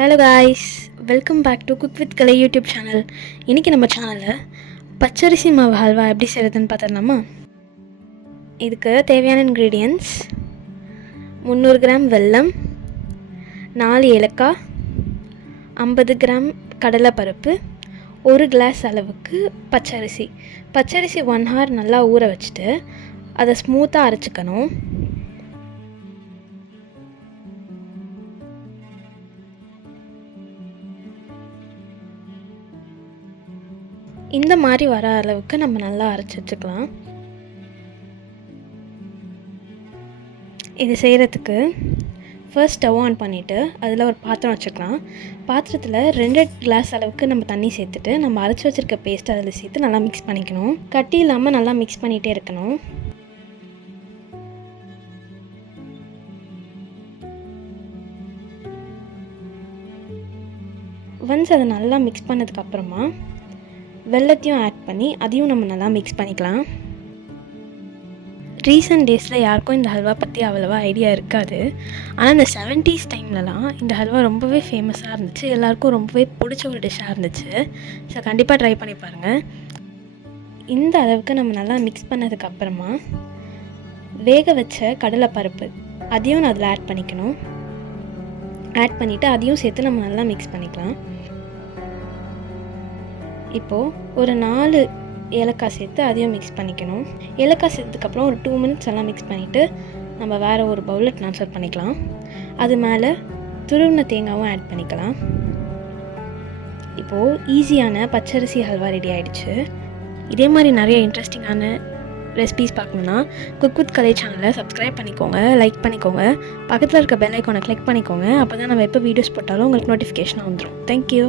Hello guys, welcome back to cook with Kalai YouTube channel. இன்றைக்கி நம்ம சேனலில் பச்சரிசி மாவு ஹல்வா எப்படி செய்கிறதுன்னு பார்த்துடலாமா? இதுக்கு தேவையான இன்க்ரீடியன்ட்ஸ் 300 கிராம் வெல்லம், 4 ஏலக்காய், 50 கிராம் கடலைப்பருப்பு, 1 கிளாஸ் அளவுக்கு பச்சரிசி 1 ஹவர் நல்லா ஊற வச்சுட்டு அதை ஸ்மூத்தாக அரைச்சிக்கணும். இந்த மாதிரி வர அளவுக்கு நம்ம நல்லா அரைச்சி வச்சுக்கலாம். இது செய்கிறதுக்கு ஃபர்ஸ்ட் ஸ்டவ் ஆன் பண்ணிவிட்டு அதில் ஒரு பாத்திரம் வச்சுக்கலாம். பாத்திரத்தில் 2 கிளாஸ் அளவுக்கு நம்ம தண்ணி சேர்த்துட்டு நம்ம அரைச்சி வச்சுருக்க பேஸ்ட் அதில் சேர்த்து நல்லா மிக்ஸ் பண்ணிக்கணும். கட்டி இல்லாமல் நல்லா மிக்ஸ் பண்ணிகிட்டே இருக்கணும். ஒன்ஸ் அதை நல்லா மிக்ஸ் பண்ணதுக்கப்புறமா வெல்லத்தையும் ஆட் பண்ணி அதையும் நம்ம நல்லா மிக்ஸ் பண்ணிக்கலாம். ரீசெண்ட் டேஸில் யாருக்கும் இந்த ஹல்வா பற்றி அவ்வளோவா ஐடியா இருக்காது. ஆனால் இந்த 70s டைம்லலாம் இந்த ஹல்வா ரொம்பவே ஃபேமஸாக இருந்துச்சு. எல்லாேருக்கும் ரொம்பவே பிடிச்ச ஒரு டிஷ்ஷாக இருந்துச்சு. ஸோ கண்டிப்பாக ட்ரை பண்ணி பாருங்கள். இந்த அளவுக்கு நம்ம நல்லா மிக்ஸ் பண்ணதுக்கப்புறமா வேக வச்ச கடலைப்பருப்பு அதையும் நான் அதில் ஆட் பண்ணிக்கணும். ஆட் பண்ணிவிட்டு அதையும் சேர்த்து நம்ம நல்லா மிக்ஸ் பண்ணிக்கலாம். இப்போது ஒரு 4 ஏலக்காய் சேர்த்து அதையும் மிக்ஸ் பண்ணிக்கணும். ஏலக்காய் சேர்த்ததுக்கப்புறம் ஒரு 2 மினிட்ஸ் எல்லாம் மிக்ஸ் பண்ணிவிட்டு நம்ம வேறு ஒரு பவுலில் ட்ரான்ஸ்ஃபர் பண்ணிக்கலாம். அது மேலே துருவின தேங்காவும் ஆட் பண்ணிக்கலாம். இப்போது ஈஸியான பச்சரிசி ஹல்வா ரெடி ஆகிடுச்சு. இதே மாதிரி நிறைய இன்ட்ரெஸ்டிங்கான ரெசிபீஸ் பார்க்கணுன்னா குக் வித் கலை சேனலை சப்ஸ்கிரைப் பண்ணிக்கோங்க, லைக் பண்ணிக்கோங்க, பக்கத்தில் இருக்க பெல் ஐக்கானை கிளிக் பண்ணிக்கோங்க. அப்போ தான் நம்ம எப்போ வீடியோஸ் போட்டாலும் உங்களுக்கு நோட்டிஃபிகேஷனாக வந்துடும். தேங்க்யூ.